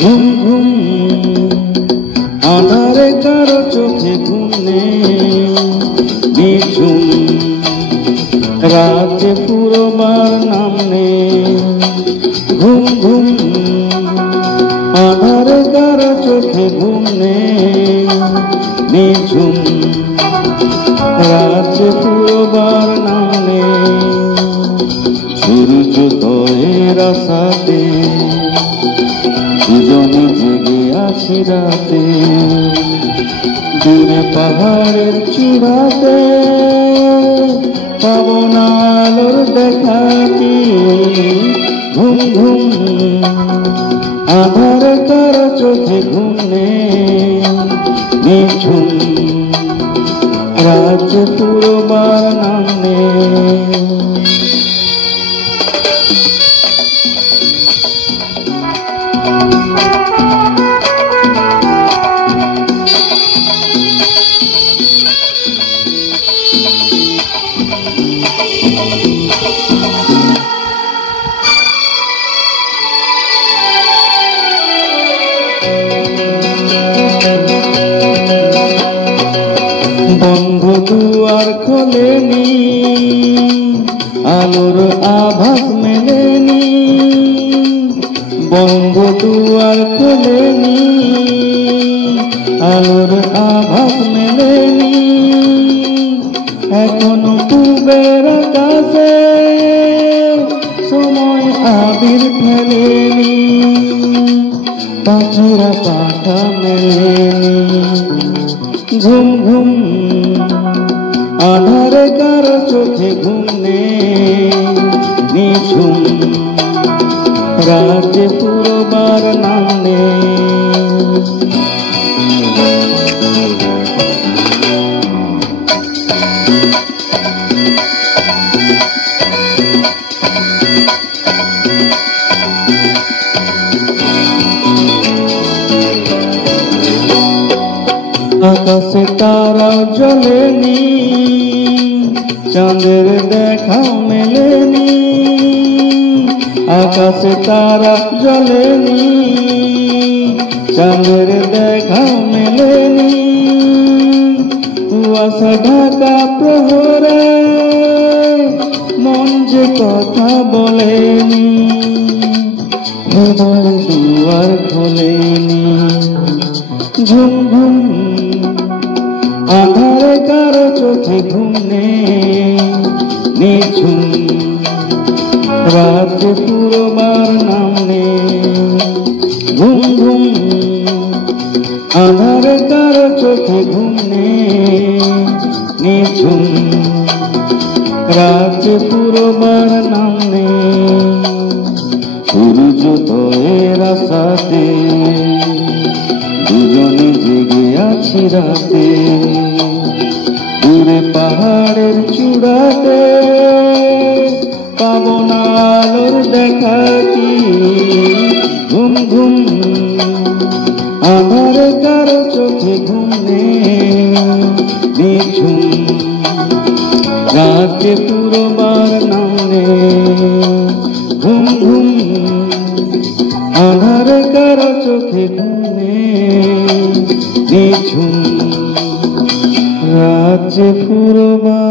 ঘুম ঘুম আধারে কারো চোখে ঘুম নেই, নিঝুম রাতে পুরোবার নাম নেই। ঘুম ঘুম আধারে কারো চোখে ঘুম নেই, নিঝুম রাতে পুরোবার নাম নেই। সূর্যোদয়ের আশাতে দুজনে জেগে আছি রাতে, দূরে পাহাড়ের চূড়াতে পাবো না আলোর দেখা কি। ঘুম ঘুম আধারে কারো চোখে ঘুম নেই, নিঝুম রাত পুরোবার নাম নেই। বন্ধ দুয়ার খোলেনি, আলোর আভাস মেলেনি। বন্ধ দুয়ার খোলেনি, আলোর আভাস মেলেনি। এখনো পূবের আকাশে সময় আবির ফেলেনি, পাখিরা পাখা মেলেনি। ঘুম ঘুম আধারে কারো চোখে ঘুম নেই, নিঝুম রাতে পুরোবার নাম নেই। আকাশে তারাও জ্বলেনি, চাঁদের দেখাও মেলেনি। আকাশে তারা জ্বলেনি, চাঁদের দেখাও মেলেনি। কুয়াশা ঢাকা প্রহরে মন যে কথা বলেনি, হৃদয় দুয়ার খোলেনি। ঘুম ঘুম আধারে কারো চোখে ঘুম নেই, নিঝুম রাত পুরোবার নাম নেই। ঘুম ঘুম আধারে কারো চোখে ঘুম নেই, নিঝুম রাত পুরোবার নাম নেই। সূর্যোদয়ের আশাতে দুজনে জেগে আছি রাতে, দূরে পাহাড়ের চূড়াতে পাবো না আলোর দেখা কি। ঘুম ঘুম আধারে কারো চোখে ঘুম নেই, নিঝুম রাতে পুরোবার নাম নেই। ঘুম ঘুম আধারে কারো চোখে ঘুম নেই, নিঝুম রাতে পুরোবার